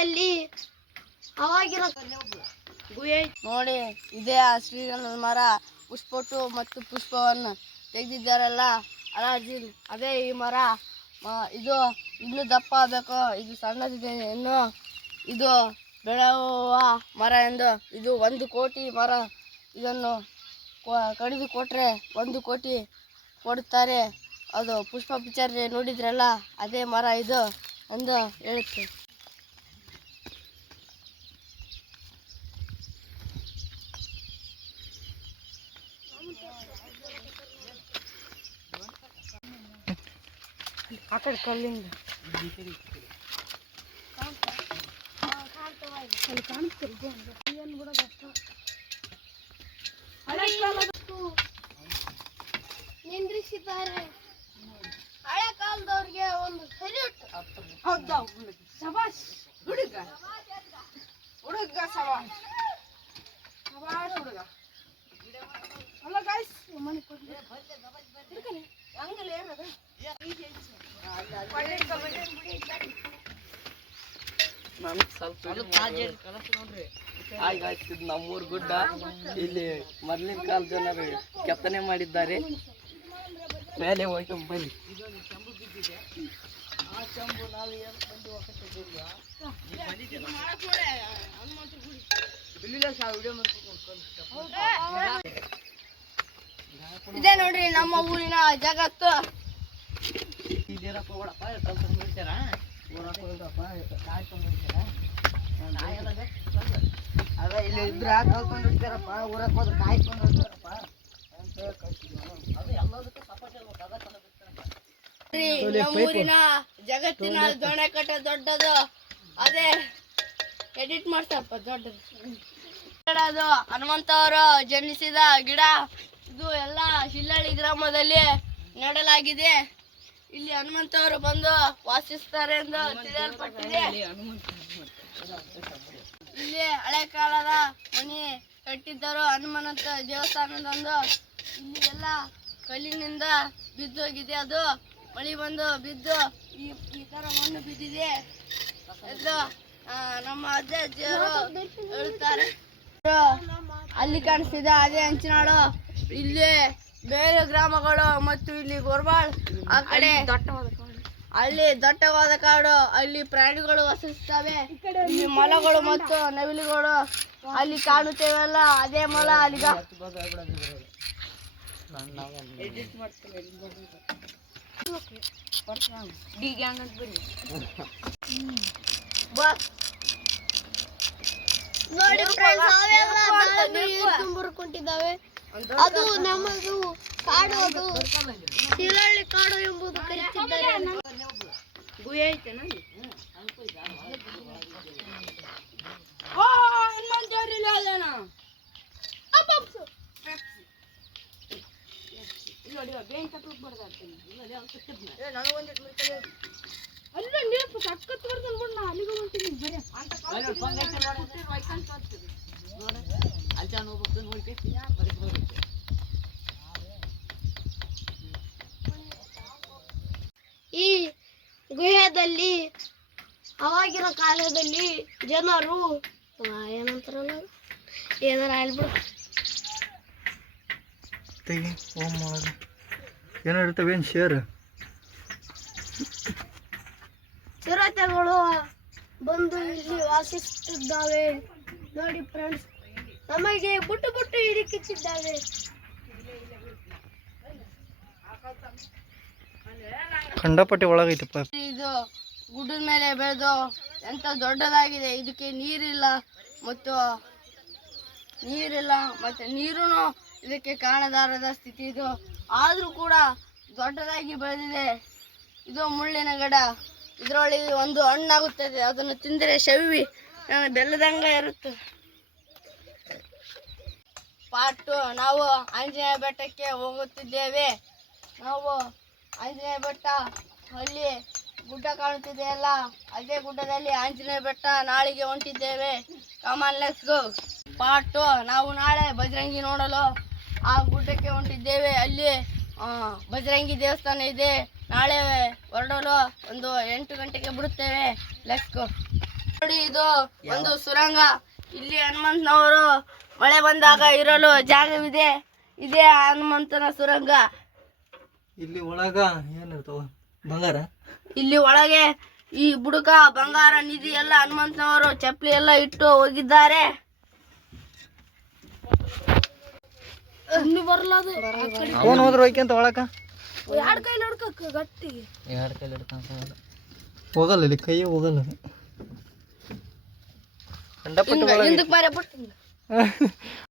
ಗುಹೆಯಲ್ಲಿ ಅವಾಗಿನ ನೋಡಿ, ಇದೇ ಆ ಶ್ರೀಗಂಧದ ಮರ. ಪುಷ್ಪಟ್ಟು ಮತ್ತು ಪುಷ್ಪವನ್ನು ತೆಗೆದಿದ್ದಾರಲ್ಲ ಅಲಾಜಿನ್, ಅದೇ ಈ ಮರ. ಇದು ಇನ್ನೂ ದಪ್ಪ ಆಗಬೇಕು, ಇದು ಸಣ್ಣದಿದೆ ಇನ್ನು, ಇದು ಬೆಳೆಯುವ ಮರ ಎಂದು. ಇದು 1 ಕೋಟಿ ಮರ. ಇದನ್ನು ಕಡಿದು ಕೊಟ್ಟರೆ 1 ಕೋಟಿ ಕೊಡುತ್ತಾರೆ. ಅದು ಪುಷ್ಪ ಪಿಕ್ಚರ್ ನೋಡಿದ್ರಲ್ಲ, ಅದೇ ಮರ ಇದು ಎಂದು ಹೇಳುತ್ತೆ. ಆ ಕಡೆ ಕಲ್ಲಿಂದ ನಿಂದ್ರಿಸಿದ್ದಾರೆ. ಹಳೆ ಕಾಲದವ್ರಿಗೆ ಒಂದು ಸಲ್ಯೂಟ್. ಹೌದಾ? ಶಬಾಷ್ ಹುಡುಗ, ಹುಡುಗ ಶಬಾಷ್, ಶಬಾಷ್ ಹುಡುಗ. ಅಲ್ಲ ಗಾಯ್ಸ್, ಇದು ನಮ್ಮೂರ್ ಗುಡ್ಡ. ಇಲ್ಲಿ ಮೊದಲಿನ ಕಾಲ ಜನರು ಕೆತ್ತನೆ ಮಾಡಿದ್ದಾರೆ. ಮೇಲೆ ಹೋಗಿ ಬನ್ನಿ. ಇದೇ ನೋಡ್ರಿ ನಮ್ಮ ಊರಿನ ಜಗತ್ತು. ಅದ ಇಲ್ಲಿ ಇಬ್ರು ಕಲ್ತ್ಕೊಂಡಿರ್ತಾರಪ್ಪ, ಊರಕ್ಕೆ ಹೋದ್ರೆ ಕಾಯ್ಕೊಂಡಿರ್ತಾರಪ್ಪ. ನಮ್ಮೂರಿನ ಜಗತ್ತಿನ ದೊಣ್ಣೆಕಟ್ಟೆ ದೊಡ್ಡದು. ಅದೇ ಎಡಿಟ್ ಮಾಡ್ತಾರಪ್ಪ ದೊಡ್ಡದು. ಅದು ಹನುಮಂತವರು ಜನಿಸಿದ ಗಿಡ. ಇದು ಎಲ್ಲ ಶಿಲ್ಲಳ್ಳಿ ಗ್ರಾಮದಲ್ಲಿ ನೆಡಲಾಗಿದೆ. ಇಲ್ಲಿ ಹನುಮಂತವರು ಬಂದು ವಾಸಿಸ್ತಾರೆ ಎಂದು ತಿಳಿಯಲ್ಪಟ್ಟಿದೆ. ಇಲ್ಲಿ ಹಳೆ ಕಾಲದ ಮನೆ ಕಟ್ಟಿದ್ದರು ಹನುಮಂತ ದೇವಸ್ಥಾನದಂದು. ಇಲ್ಲಿ ಎಲ್ಲ ಕಲ್ಲಿನಿಂದ ಬಿದ್ದೋಗಿದೆ. ಅದು ಮಳೆ ಬಂದು ಬಿದ್ದು ಈ ತರ ಮಣ್ಣು ಬಿದ್ದಿದೆ ಎಂದು ನಮ್ಮ ಅಜ್ಜ ಅಜ್ಜಿಯರು ಹೇಳುತ್ತಾರೆ. ಅಲ್ಲಿ ಕಾಣಿಸ್ತಿದೆ ಅದೇ ಹಂಚಿನಾಡು. ಇಲ್ಲಿ ಬೇರೆ ಗ್ರಾಮಗಳು ಮತ್ತು ಇಲ್ಲಿ ಗೋರ್ಬಾಳ್ ಆ ಕಡೆ ಅಲ್ಲಿ ದಟ್ಟವಾದ ಕಾಡು. ಅಲ್ಲಿ ಪ್ರಾಣಿಗಳು ವಾಸಿಸುತ್ತವೆ. ಇಲ್ಲಿ ಮೊಲಗಳು ಮತ್ತು ನವಿಲುಗಳು ಅಲ್ಲಿ ಕಾಣುತ್ತೇವಲ್ಲ, ಅದೇ ಮೊಲ ಅಲ್ಲಿಗ. ನೋಡಿ ತುಂಬಿಕೊಂಡಿದ್ದಾವೆ. ಅದು ನಮ್ಮದು ಕಾಡು, ಅದು ಶಿಲಹಳ್ಳಿ ಕಾಡು ಎಂಬುದು ಕರೆಯುತ್ತಿದ್ದಾರೆ. ಗುಹೆ ಐತೆನ ಈ ಗುಹೆಯಲ್ಲಿ ಅವಾಗಿನ ಕಾಲದಲ್ಲಿ ಜನರು ಏನಂತಾರಲ್ಲ, ಏನಾರ ಹೇಳ್ಬಿಡು, ಏನೋ ಇರ್ತವೇನು ಶೇರ್ ಚಿರತೆಗಳು ಬಂದು ಇಲ್ಲಿ ವಾಸಿಸುತ್ತಿದ್ದಾವೆ. ನೋಡಿ ಫ್ರೆಂಡ್ಸ್, ನಮಗೆ ಬುಟ್ಟು ಬುಟ್ಟು ಹಿಡಿಕಿಚ್ಚಿದ್ದಾವೆ. ಖಂಡಪಟ್ಟಿ ಒಳಗೈತಪ್ಪ. ಇದು ಗುಡ್ಡದ ಮೇಲೆ ಬೆಳೆದು ಎಂತ ದೊಡ್ಡದಾಗಿದೆ. ಇದಕ್ಕೆ ನೀರಿಲ್ಲ ಮತ್ತು ನೀರು ಇದಕ್ಕೆ ಕಾಣದಾರದ ಸ್ಥಿತಿ ಇದು. ಆದರೂ ಕೂಡ ದೊಡ್ಡದಾಗಿ ಬೆಳೆದಿದೆ. ಇದು ಮುಳ್ಳಿನ ಗಿಡ. ಇದರೊಳಗೆ ಒಂದು ಹಣ್ಣಾಗುತ್ತದೆ. ಅದನ್ನು ತಿಂದರೆ ಶವಿ ಬೆಲ್ಲದಂಗ ಇರುತ್ತೆ. ಪಾಟು ನಾವು ಆಂಜನೇಯ ಬೆಟ್ಟಕ್ಕೆ ಹೋಗುತ್ತಿದ್ದೇವೆ. ನಾವು ಆಂಜನೇಯ ಬೆಟ್ಟ, ಅಲ್ಲಿ ಗುಡ್ಡ ಕಾಣುತ್ತಿದೆಯಲ್ಲ, ಅದೇ ಗುಡ್ಡದಲ್ಲಿ ಆಂಜನೇಯ ಬೆಟ್ಟ ನಾಳೆಗೆ ಹೊಂಟಿದ್ದೇವೆ. Come on let's go. ಪಾಟು ನಾವು ನಾಳೆ ಬಜರಂಗಿ ನೋಡಲು ಆ ಗುಡ್ಡಕ್ಕೆ ಹೊಂಟಿದ್ದೇವೆ. ಅಲ್ಲಿ ಬಜರಂಗಿ ದೇವಸ್ಥಾನ ಇದೆ. ನಾಳೆ ಹೊರಡಲು ಒಂದು 8 ಗಂಟೆಗೆ ಬಿಡುತ್ತೇವೆ. Let's go. ನೋಡಿ ಇದು ಒಂದು ಸುರಂಗ. ಇಲ್ಲಿ ಹನುಮಂತನವರು ಮಳೆ ಬಂದಾಗ ಇರಲು ಜಾಗವಿದೆ. ಇದೇ ಹನುಮಂತನ ಸುರಂಗ. ಇಲ್ಲಿ ಒಳಗ ಏನಿರ್ತಾವ ಬಂಗಾರ. ಇಲ್ಲಿ ಒಳಗೆ ಈ ಬುಡಕ ಬಂಗಾರ ನಿಧಿ ಎಲ್ಲ ಹನುಮಂತನವರು ಚಪ್ಪಲಿ ಎಲ್ಲ ಇಟ್ಟು ಹೋಗಿದ್ದಾರೆ. ಇನ್ನು ಬರ್ಲಾದು ಫೋನ್ ಹೋದ್ರ ಹೋಯ್ಕಂತ ಒಳಕ ಎರಡು ಕೈಲಿ ಹಿಡ್ಕಕ್ಕ ಗಟ್ಟಿ. ಎರಡು ಕೈಲಿ ಹಿಡ್ಕೊಂತ ಹೋಗಲ್ಲ, ಇಲ್ಲಿ ಕೈಯೇ ಹೋಗಲ್ಲ. ಕಂಡಪಟ್ಟು ಹಿಂದಕ್ಕೆ ಬಾರೆ ಬಿಟ್ಟು